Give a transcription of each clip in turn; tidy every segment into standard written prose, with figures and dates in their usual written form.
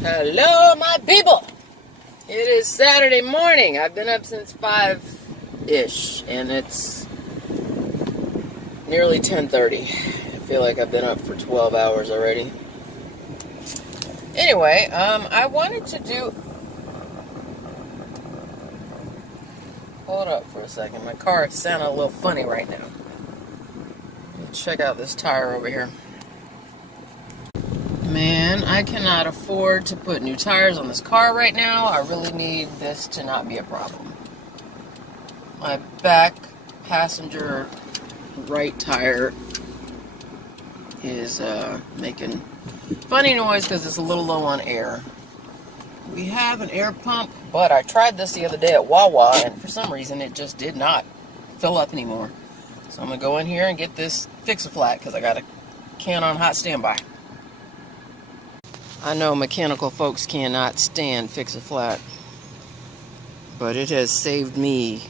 Hello, my people. It is Saturday morning. I've been up since 5-ish, and it's nearly 10:30. I feel like I've been up for 12 hours already. Anyway, I wanted to do... Hold up for a second. My car is sounding a little funny right now. Check out this tire over here. Man, I cannot afford to put new tires on this car right now. I really need this to not be a problem. My back passenger right tire is making funny noise because it's a little low on air. We have an air pump, but I tried this the other day at Wawa, and for some reason it just did not fill up anymore. So I'm going to go in here and get this Fix-A-Flat because I got a can on hot standby. I know mechanical folks cannot stand Fix-A-Flat, but it has saved me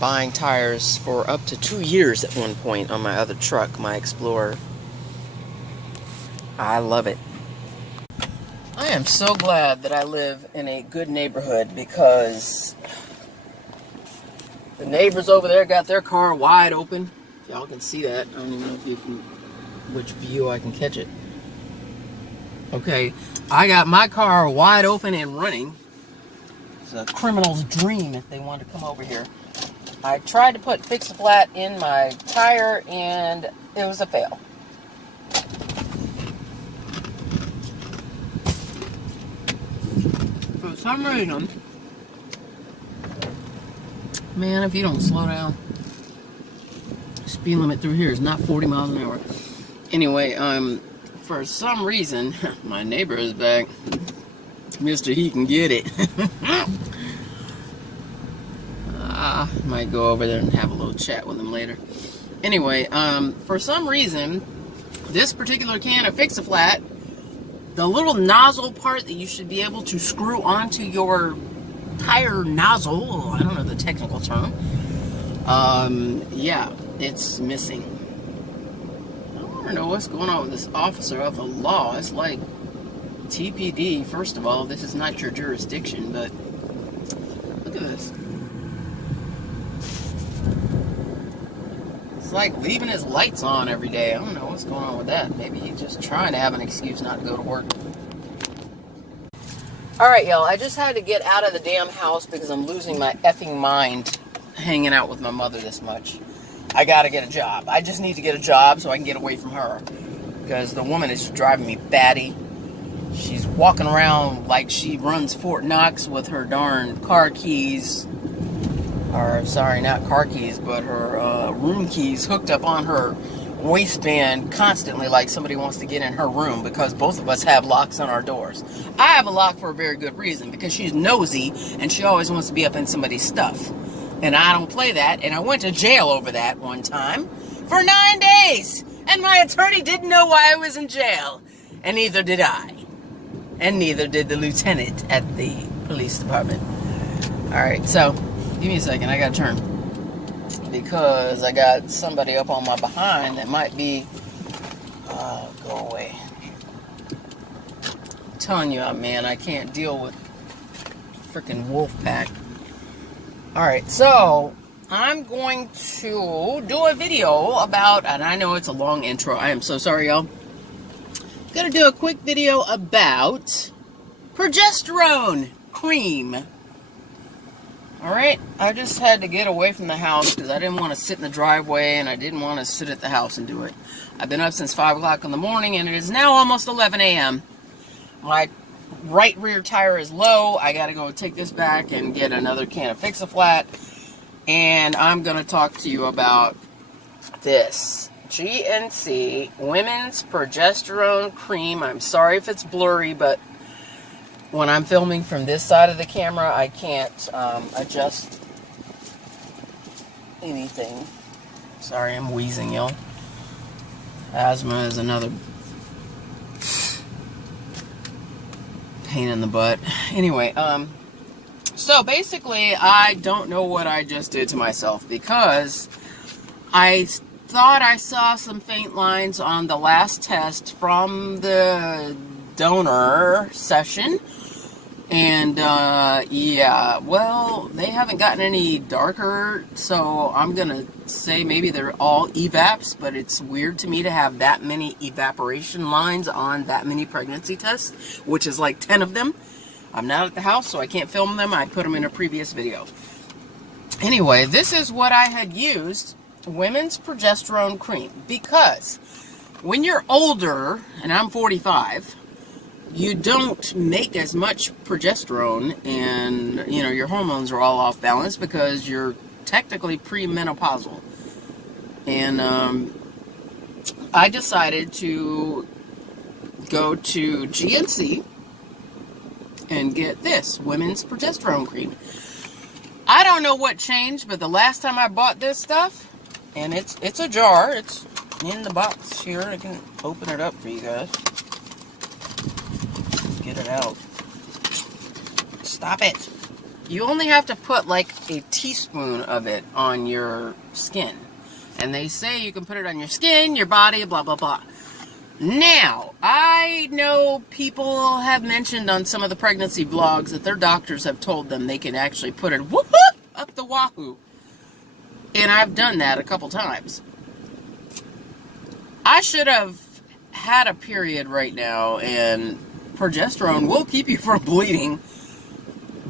buying tires for up to 2 years at one point on my other truck, my Explorer. I love it. I am so glad that I live in a good neighborhood because the neighbors over there got their car wide open. Y'all can see that. I don't even know if you can, which view I can catch it. Okay, I got my car wide open and running. It's a criminal's dream if they want to come over here. I tried to put Fix-A-Flat in my tire and it was a fail. For some reason, man, if you don't slow down, speed limit through here is not 40 miles an hour. Anyway, for some reason, my neighbor is back. Mr. He can get it. Might go over there and have a little chat with him later. Anyway, for some reason, this particular can of Fix-A-Flat, the little nozzle part that you should be able to screw onto your tire nozzle, I don't know the technical term, yeah, it's missing. I don't know what's going on with this officer of the law. It's like TPD. First of all, this is not your jurisdiction, but look at this. It's like leaving his lights on every day. I don't know what's going on with that. Maybe he's just trying to have an excuse not to go to work. Alright, y'all. I just had to get out of the damn house because I'm losing my effing mind hanging out with my mother this much. I gotta get a job. I just need to get a job so I can get away from her. Because the woman is driving me batty. She's walking around like she runs Fort Knox with her darn car keys. Or, sorry, not car keys, but her room keys hooked up on her waistband constantly like somebody wants to get in her room because both of us have locks on our doors. I have a lock for a very good reason because she's nosy and she always wants to be up in somebody's stuff. And I don't play that, and I went to jail over that one time for 9 days. And my attorney didn't know why I was in jail. And neither did I. And neither did the lieutenant at the police department. Alright, so, give me a second, I gotta turn. Because I got somebody up on my behind that might be... go away. I'm telling you, man, I can't deal with freaking wolf pack. Alright, so I'm going to do a video about, and I know it's a long intro, I am so sorry, y'all. I'm going to do a quick video about progesterone cream. Alright, I just had to get away from the house because I didn't want to sit in the driveway and I didn't want to sit at the house and do it. I've been up since 5 o'clock in the morning and it is now almost 11 a.m. My right rear tire is low. I gotta go take this back and get another can of Fix-A-Flat. And I'm gonna talk to you about this GNC Women's Progesterone Cream. I'm sorry if it's blurry, but when I'm filming from this side of the camera, I can't adjust anything. Sorry, I'm wheezing, y'all. Asthma is another pain in the butt. Anyway, so basically, I don't know what I just did to myself because I thought I saw some faint lines on the last test from the donor session. And, yeah, well, they haven't gotten any darker, so I'm going to say maybe they're all evaps, but it's weird to me to have that many evaporation lines on that many pregnancy tests, which is like 10 of them. I'm not at the house, so I can't film them. I put them in a previous video. Anyway, this is what I had used, women's progesterone cream, because when you're older, and I'm 45, you don't make as much progesterone, and you know your hormones are all off balance because you're technically premenopausal. And I decided to go to GNC and get this women's progesterone cream. I don't know what changed, but the last time I bought this stuff, and it's a jar, it's in the box here. I can open it up for you guys. Get it out. Stop it. You only have to put like a teaspoon of it on your skin. And they say you can put it on your skin, your body, blah, blah, blah. Now, I know people have mentioned on some of the pregnancy vlogs that their doctors have told them they can actually put it whoop, whoop, up the wahoo. And I've done that a couple times. I should have had a period right now, and progesterone will keep you from bleeding,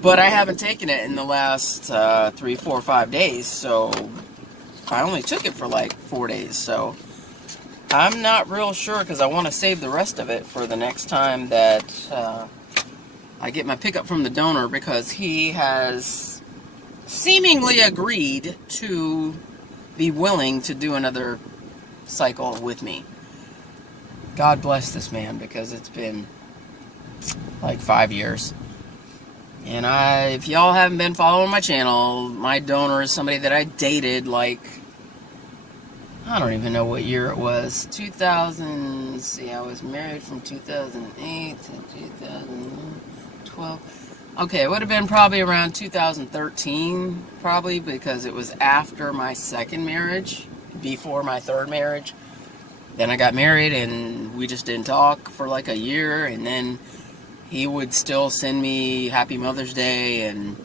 but I haven't taken it in the last 3, 4, 5 days, so I only took it for like 4 days, so I'm not real sure, because I want to save the rest of it for the next time that I get my pickup from the donor, because he has seemingly agreed to be willing to do another cycle with me. God bless this man, because it's been like 5 years. And if y'all haven't been following my channel, my donor is somebody that I dated like, I don't even know what year it was. 2000, see, I was married from 2008 to 2012. Okay, it would have been probably around 2013, probably, because it was after my second marriage, before my third marriage. Then I got married, and we just didn't talk for like a year, and then he would still send me Happy Mother's Day and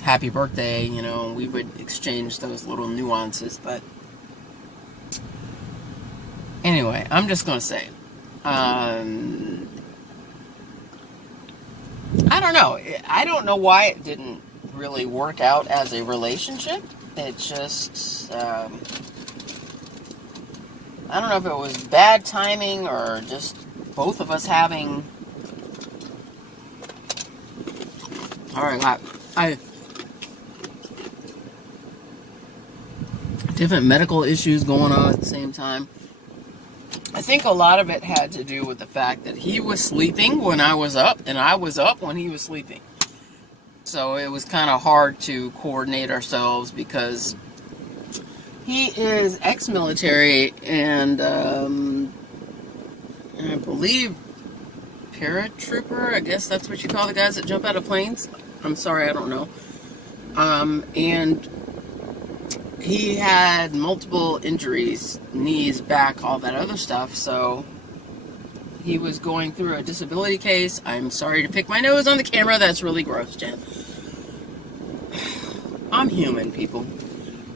Happy Birthday, you know, we would exchange those little nuances, but anyway, I'm just going to say, I don't know. I don't know why it didn't really work out as a relationship. It just, I don't know if it was bad timing or just both of us having, different medical issues going on at the same time. I think a lot of it had to do with the fact that he was sleeping when I was up, and I was up when he was sleeping. So it was kind of hard to coordinate ourselves, because he is ex-military and I believe paratrooper. I guess that's what you call the guys that jump out of planes. I'm sorry, I don't know. And he had multiple injuries, knees, back, all that other stuff. So he was going through a disability case. I'm sorry to pick my nose on the camera. That's really gross, Jen. I'm human, people.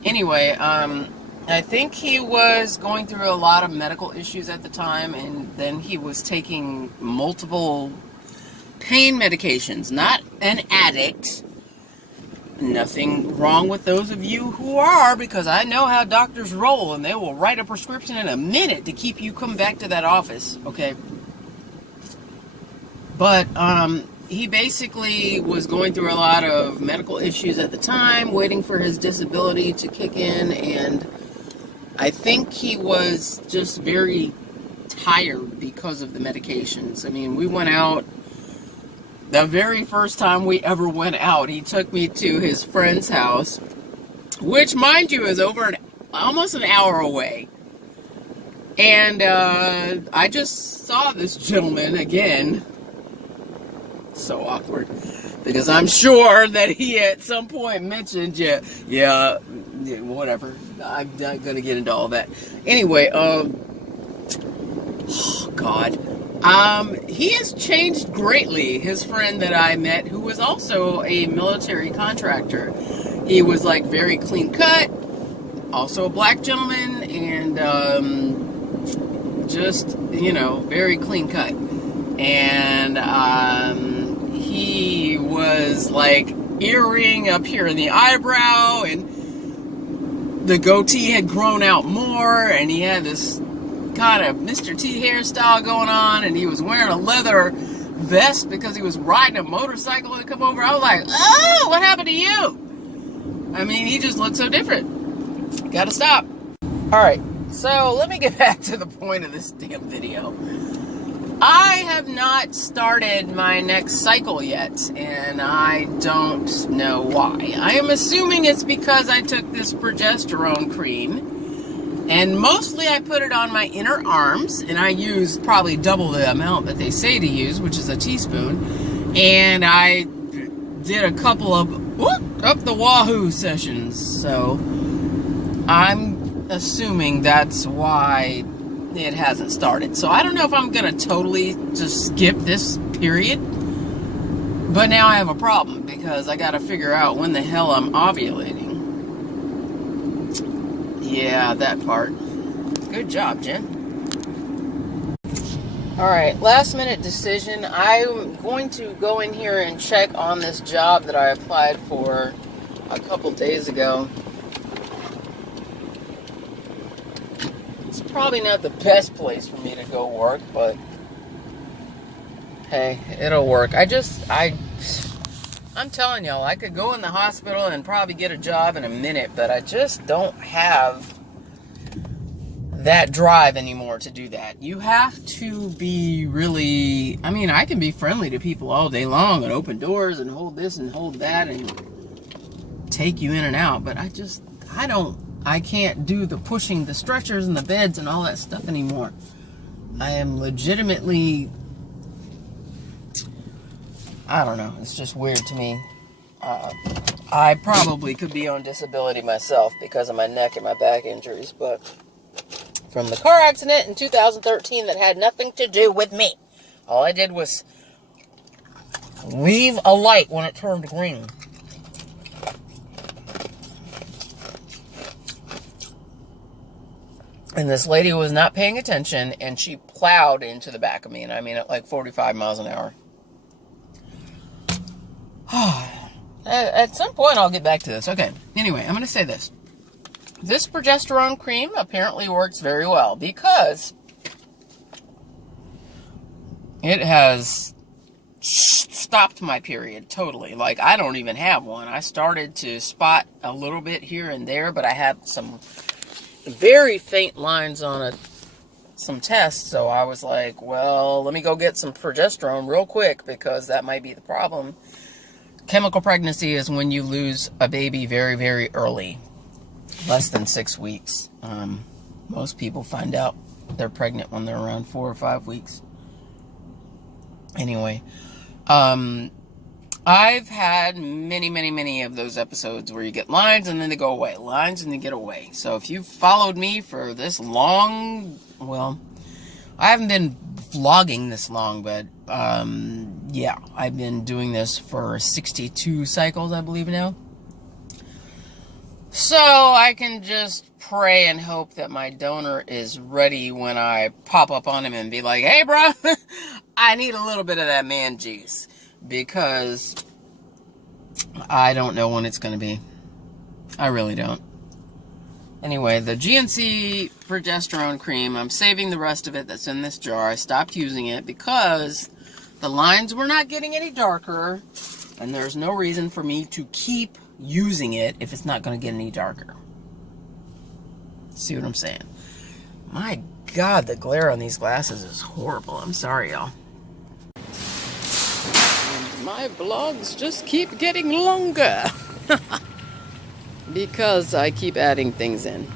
Anyway, I think he was going through a lot of medical issues at the time, and then he was taking multiple pain medications. Not an addict. Nothing wrong with those of you who are, because I know how doctors roll, and they will write a prescription in a minute to keep you coming back to that office, okay? But he basically was going through a lot of medical issues at the time, waiting for his disability to kick in, and I think he was just very tired because of the medications. I mean, we went out, the very first time we ever went out, he took me to his friend's house, which, mind you, is over almost an hour away. And I just saw this gentleman again. So awkward, because I'm sure that he at some point mentioned, yeah, whatever. I'm not gonna get into all that. Anyway, God. He has changed greatly. His friend that I met, who was also a military contractor, he was like very clean cut, also a black gentleman, and just, you know, very clean cut. And he was like earring up here in the eyebrow, and the goatee had grown out more, and he had this kind of Mr. T hairstyle going on, and he was wearing a leather vest because he was riding a motorcycle to come over. I was like, oh, what happened to you? I mean, he just looked so different. Gotta stop. Alright, so let me get back to the point of this damn video. I have not started my next cycle yet, and I don't know why. I am assuming it's because I took this progesterone cream, and mostly I put it on my inner arms, and I use probably double the amount that they say to use, which is a teaspoon, and I did a couple of up the wahoo sessions, so I'm assuming that's why it hasn't started. So I don't know if I'm gonna totally just skip this period, but now I have a problem because I gotta figure out when the hell I'm ovulating. Yeah, that part. Good job, Jen. Alright, last minute decision. I'm going to go in here and check on this job that I applied for a couple days ago. It's probably not the best place for me to go work, but hey, it'll work. I'm telling y'all, I could go in the hospital and probably get a job in a minute, but I just don't have that drive anymore to do that. You have to be really, I mean, I can be friendly to people all day long and open doors and hold this and hold that and take you in and out, but I can't do the pushing the stretchers and the beds and all that stuff anymore. I am legitimately, I don't know, it's just weird to me. I probably could be on disability myself because of my neck and my back injuries, but from the car accident in 2013 that had nothing to do with me. All I did was leave a light when it turned green. And this lady was not paying attention, and she plowed into the back of me, and I mean at like 45 miles an hour. At some point, I'll get back to this. Okay, anyway, I'm going to say this. This progesterone cream apparently works very well because it has stopped my period totally. Like, I don't even have one. I started to spot a little bit here and there, but I had some very faint lines on some tests, so I was like, well, let me go get some progesterone real quick because that might be the problem. Chemical pregnancy is when you lose a baby very, very early, less than 6 weeks. Most people find out they're pregnant when they're around 4 or 5 weeks. Anyway, I've had many of those episodes where you get lines and then they go away. Lines and they get away. So if you've followed me for this long, well, I haven't been vlogging this long, but yeah, I've been doing this for 62 cycles, I believe now. So I can just pray and hope that my donor is ready when I pop up on him and be like, hey, bro, I need a little bit of that man juice. Because I don't know when it's going to be. I really don't. Anyway, the GNC progesterone cream, I'm saving the rest of it that's in this jar. I stopped using it because the lines were not getting any darker, and there's no reason for me to keep using it if it's not going to get any darker. See what I'm saying? My God, the glare on these glasses is horrible. I'm sorry, y'all. My vlogs just keep getting longer because I keep adding things in.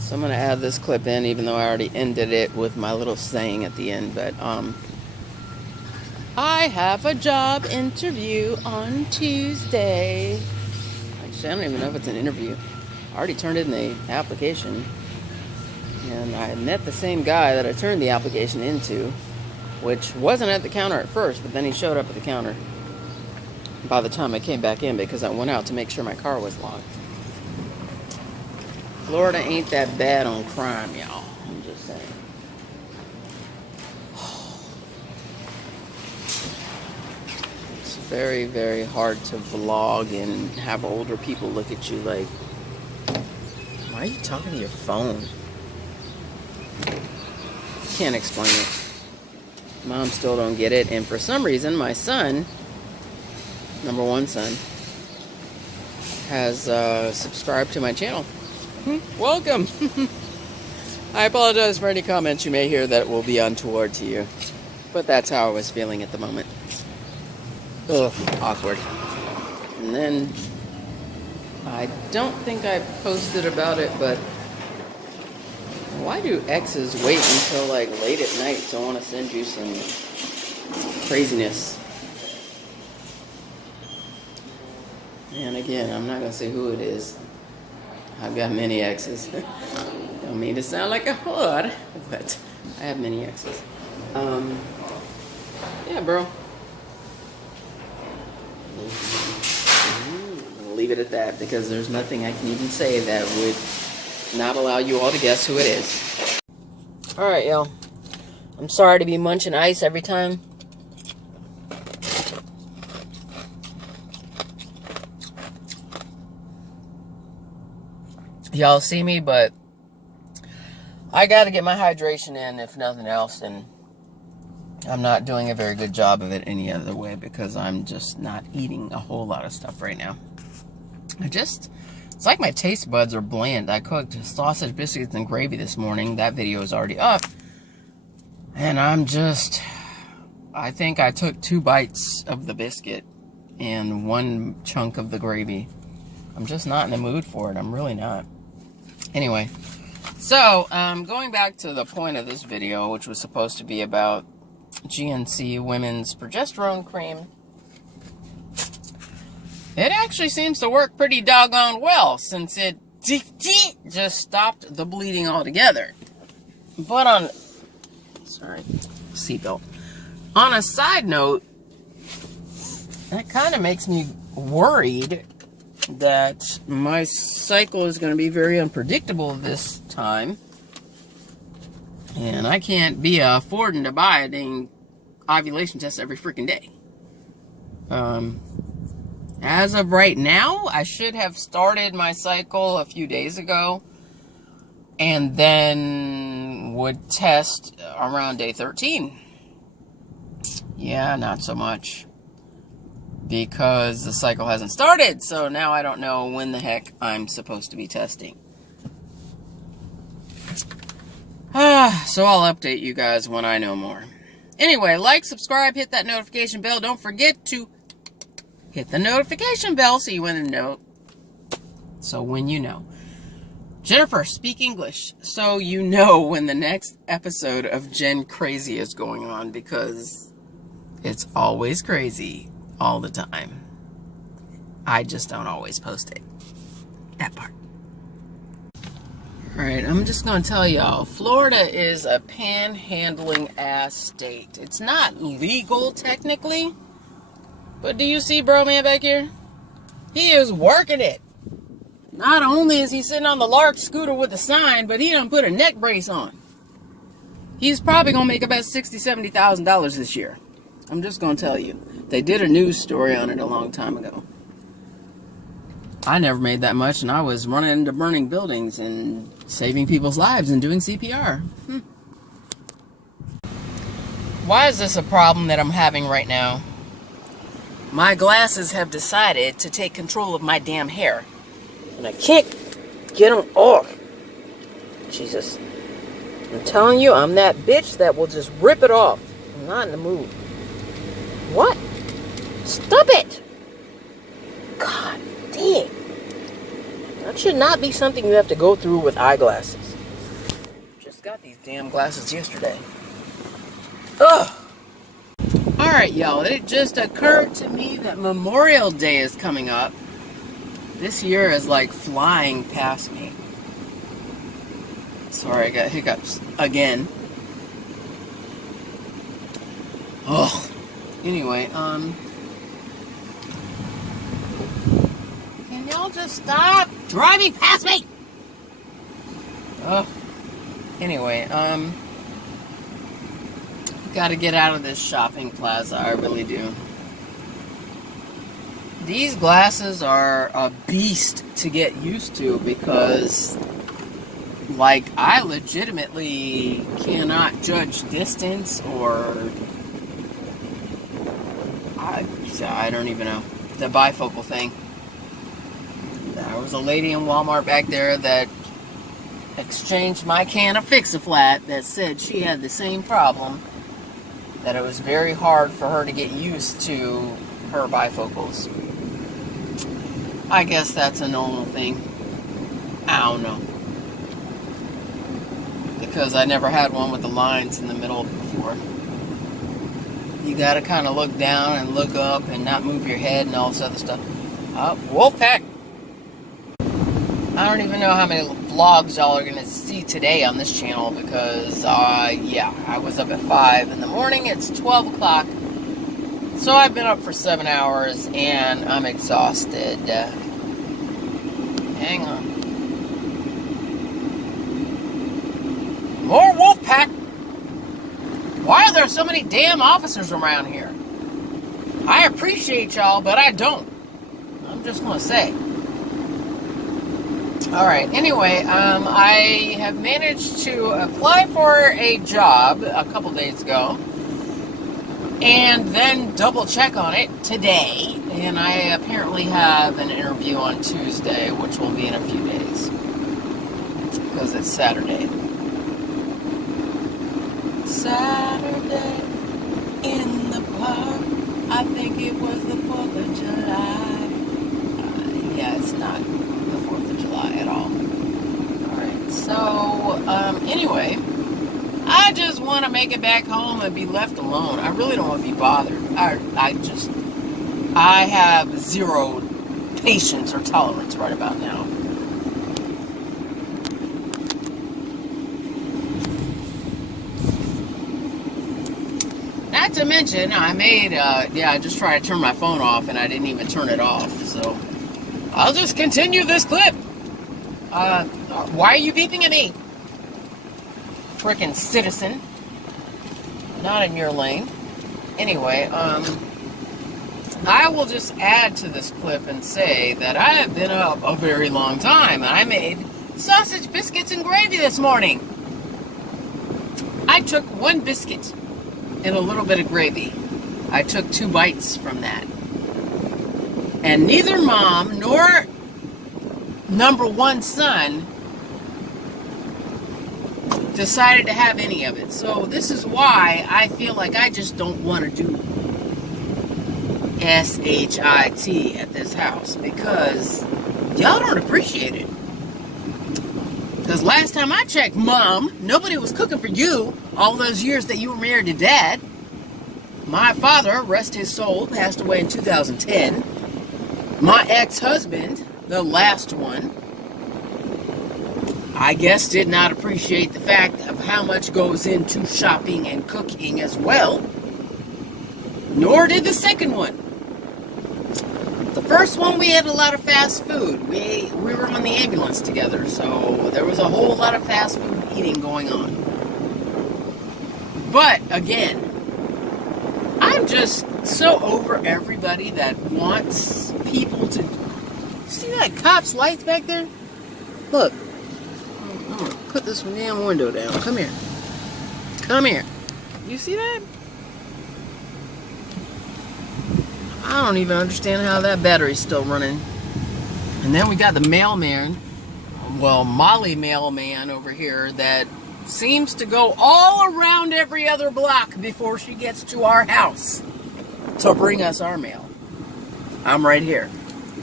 So I'm going to add this clip in, even though I already ended it with my little saying at the end. But I have a job interview on Tuesday. Actually, I don't even know if it's an interview. I already turned in the application. And I met the same guy that I turned the application into, which wasn't at the counter at first, but then he showed up at the counter by the time I came back in because I went out to make sure my car was locked. Florida ain't that bad on crime, y'all. I'm just saying. It's very, very hard to vlog and have older people look at you like, why are you talking to your phone? Can't explain it. Mom still don't get it, and for some reason my son, number one son, has subscribed to my channel. Welcome. I apologize for any comments you may hear that will be untoward to you, but that's how I was feeling at the moment. Ugh, awkward. And then I don't think I posted about it, but why do exes wait until like late at night to want to send you some craziness? And again, I'm not going to say who it is. I've got many exes. Don't mean to sound like a whore, but I have many exes. Yeah, bro. I'll leave it at that because there's nothing I can even say that would not allow you all to guess who it is. Alright, y'all. I'm sorry to be munching ice every time. Y'all see me, but I gotta get my hydration in, if nothing else, and I'm not doing a very good job of it any other way because I'm just not eating a whole lot of stuff right now. It's like my taste buds are bland. I cooked sausage, biscuits, and gravy this morning. That video is already up. And I think I took 2 bites of the biscuit and 1 chunk of the gravy. I'm just not in the mood for it. I'm really not. Anyway, so going back to the point of this video, which was supposed to be about GNC Women's Progesterone Cream. It actually seems to work pretty doggone well since it just stopped the bleeding altogether. But seatbelt. On a side note, that kind of makes me worried that my cycle is going to be very unpredictable this time. And I can't be affording to buy a dang ovulation test every freaking day. As of right now, I should have started my cycle a few days ago and then would test around day 13. Yeah, not so much. Because the cycle hasn't started, so now I don't know when the heck I'm supposed to be testing. So I'll update you guys when I know more. Anyway, like, subscribe, hit that notification bell. Don't forget to hit the notification bell so when you know. Jennifer, speak English so you know when the next episode of Jen Crazy is going on, because it's always crazy all the time. I just don't always post it. That part. Alright, I'm just going to tell y'all, Florida is a panhandling ass state. It's not legal technically, but do you see bro man back here? He is working it. Not only is he sitting on the Lark scooter with a sign, but he done put a neck brace on. He's probably going to make about $60,000, $70,000 this year. I'm just going to tell you. They did a news story on it a long time ago. I never made that much, and I was running into burning buildings and saving people's lives and doing CPR. Why is this a problem that I'm having right now? My glasses have decided to take control of my damn hair. And I can't get them off. Jesus. I'm telling you, I'm that bitch that will just rip it off. I'm not in the mood. What? Stop it! God damn. That should not be something you have to go through with eyeglasses. Just got these damn glasses yesterday. Ugh! Alright, y'all. It just occurred to me that Memorial Day is coming up. This year is like flying past me. Sorry, I got hiccups again. Oh. Anyway, can y'all just stop driving past me? Oh. Anyway, gotta get out of this shopping plaza. I really do. These glasses are a beast to get used to because, like, I legitimately cannot judge distance or I don't even know. The bifocal thing. There was a lady in Walmart back there that exchanged my can of Fix-A-Flat that said she had the same problem, that it was very hard for her to get used to her bifocals. I guess that's a normal thing. I don't know. Because I never had one with the lines in the middle before. You gotta kind of look down and look up and not move your head and all this other stuff. Wolfpack! I don't even know how many vlogs y'all are gonna see today on this channel because, yeah, I was up at 5 in the morning. It's 12 o'clock. So I've been up for 7 hours and I'm exhausted. Hang on. More Wolfpack! Why are there so many damn officers around here? I appreciate y'all, but I don't. I'm just gonna say. Alright, anyway, I have managed to apply for a job a couple days ago and then double check on it today, and I apparently have an interview on Tuesday, which will be in a few days because it's Saturday. Saturday in the park, I think it was the 4th of July. Yeah, it's not the 4th of July at all. Alright, so, anyway, I just want to make it back home and be left alone. I really don't want to be bothered. I have zero patience or tolerance right about now. Not to mention, I just tried to turn my phone off and I didn't even turn it off, so I'll just continue this clip. Why are you beeping at me? Frickin' citizen. Not in your lane. Anyway, I will just add to this clip and say that I have been up a very long time. I made sausage biscuits and gravy this morning. I took one biscuit and a little bit of gravy. I took 2 bites from that. And neither mom nor number 1 son decided to have any of it. So this is why I feel like I just don't want to do SHIT at this house, because y'all don't appreciate it. Because last time I checked, Mom, nobody was cooking for you all those years that you were married to Dad. My father, rest his soul, passed away in 2010. My ex-husband, the last one, I guess did not appreciate the fact of how much goes into shopping and cooking as well. Nor did the second one. The first one, we had a lot of fast food. We were on the ambulance together, so there was a whole lot of fast food eating going on. But, again, I'm just so over everybody that wants people to... See that cop's lights back there? Look. I'm going to put this damn window down. Come here. Come here. You see that? I don't even understand how that battery's still running. And then we got the mailman, well, Molly mailman over here, that seems to go all around every other block before she gets to our house to bring us our mail. I'm right here.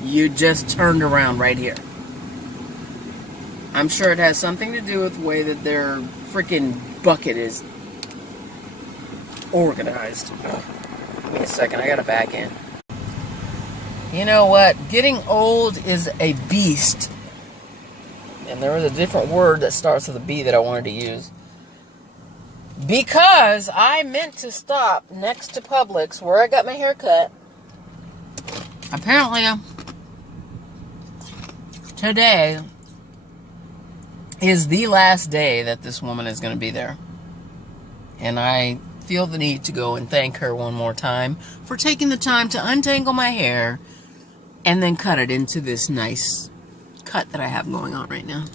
You just turned around right here. I'm sure it has something to do with the way that their freaking bucket is organized. Give me a second, I gotta back in. You know what? Getting old is a beast. And there was a different word that starts with a B that I wanted to use. Because I meant to stop next to Publix where I got my hair cut. Apparently, today is the last day that this woman is going to be there. And I feel the need to go and thank her one more time for taking the time to untangle my hair and then cut it into this nice cut that I have going on right now.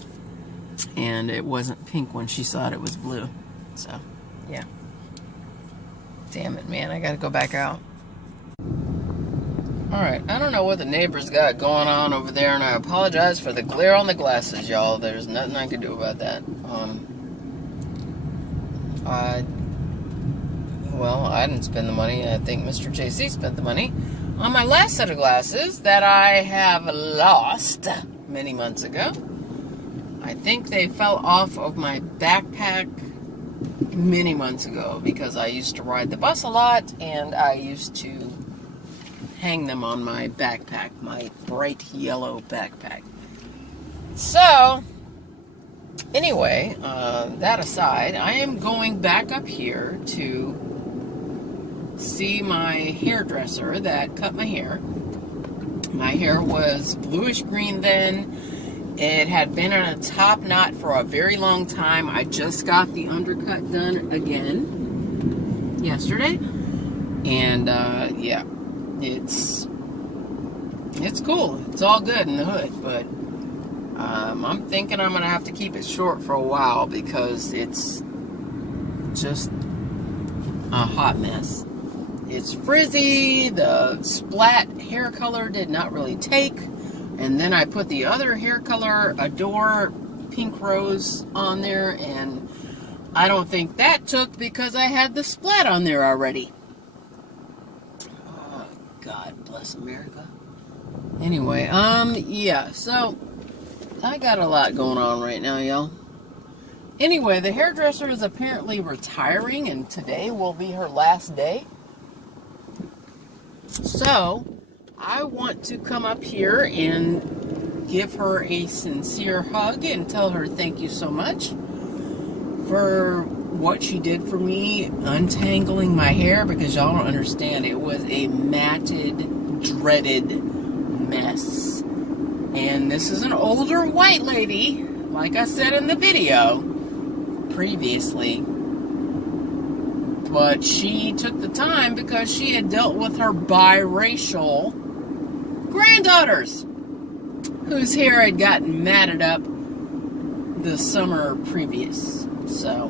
And it wasn't pink when she saw it, it was blue. So, yeah. Damn it, man, I gotta go back out. Alright, I don't know what the neighbors got going on over there, and I apologize for the glare on the glasses, y'all. There's nothing I can do about that. Well, I didn't spend the money. I think Mr. JC spent the money on my last set of glasses that I have lost many months ago. I think they fell off of my backpack many months ago because I used to ride the bus a lot and I used to hang them on my backpack, my bright yellow backpack. So, anyway, that aside, I am going back up here to see my hairdresser that cut my hair. My hair was bluish green then. It had been on a top knot for a very long time. I just got the undercut done again yesterday. And yeah, it's cool. It's all good in the hood, but I'm thinking I'm gonna have to keep it short for a while because it's just a hot mess. It's frizzy, the splat hair color did not really take, and then I put the other hair color, Adore Pink Rose, on there, and I don't think that took because I had the splat on there already. Oh, God bless America. Anyway, yeah, so I got a lot going on right now, y'all. Anyway, the hairdresser is apparently retiring, and today will be her last day. So, I want to come up here and give her a sincere hug and tell her thank you so much for what she did for me untangling my hair, because y'all don't understand, it was a matted, dreaded mess. And this is an older white lady, like I said in the video previously. But she took the time because she had dealt with her biracial granddaughters, whose hair had gotten matted up the summer previous. So,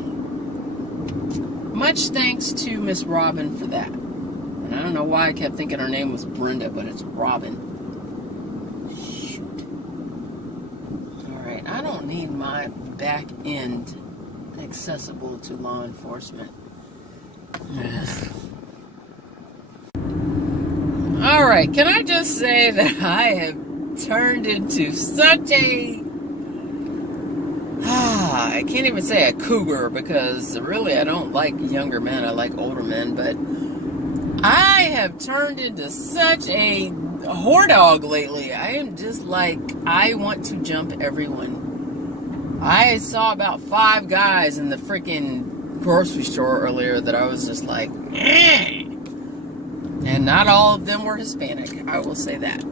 much thanks to Miss Robin for that. And I don't know why I kept thinking her name was Brenda, but it's Robin. Shoot. Alright, I don't need my back end accessible to law enforcement. Alright, can I just say that I have turned into such a... I can't even say a cougar, because really I don't like younger men, I like older men, but I have turned into such a whore dog lately. I am just like, I want to jump everyone. I saw about 5 guys in the freaking grocery store earlier that I was just like, eh. And not all of them were Hispanic, I will say that.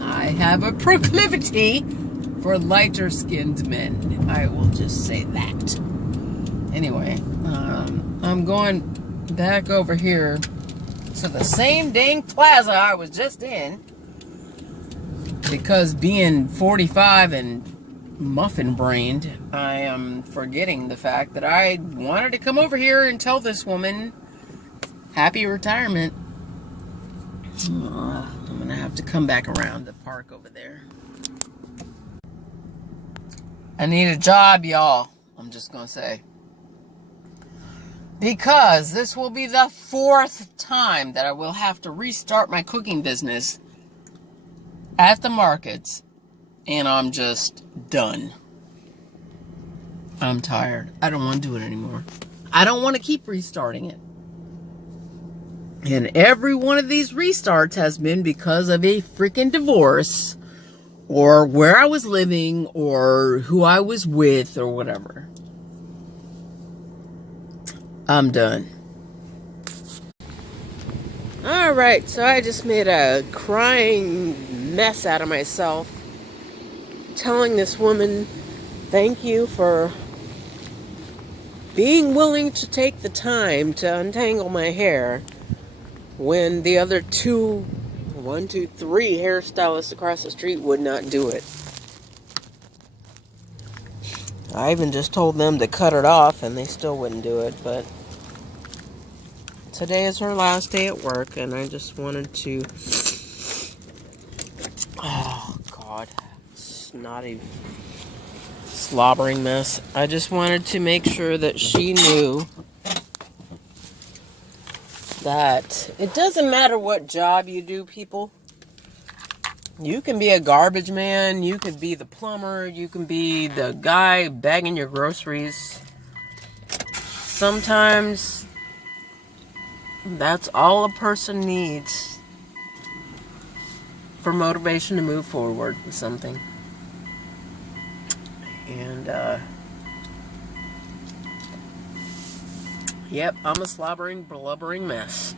I have a proclivity for lighter skinned men, I will just say that. Anyway, I'm going back over here to the same dang plaza I was just in, because being 45 and muffin brained, I am forgetting the fact that I wanted to come over here and tell this woman happy retirement. I'm gonna have to come back around the park over there. I need a job, y'all. I'm just gonna say, because this will be the 4th time that I will have to restart my cooking business at the markets. And I'm just done. I'm tired. I don't want to do it anymore. I don't want to keep restarting it. And every one of these restarts has been because of a freaking divorce or where I was living, or who I was with, or whatever. I'm done. Alright, so I just made a crying mess out of myself, telling this woman, thank you for being willing to take the time to untangle my hair when the other three hairstylists across the street would not do it. I even just told them to cut it off and they still wouldn't do it, but today is her last day at work and I just wanted to, oh God, snotty slobbering mess. I just wanted to make sure that she knew that it doesn't matter what job you do, people. You can be a garbage man, you can be the plumber, you can be the guy bagging your groceries. Sometimes that's all a person needs for motivation to move forward with something. And, yep, I'm a slobbering, blubbering mess.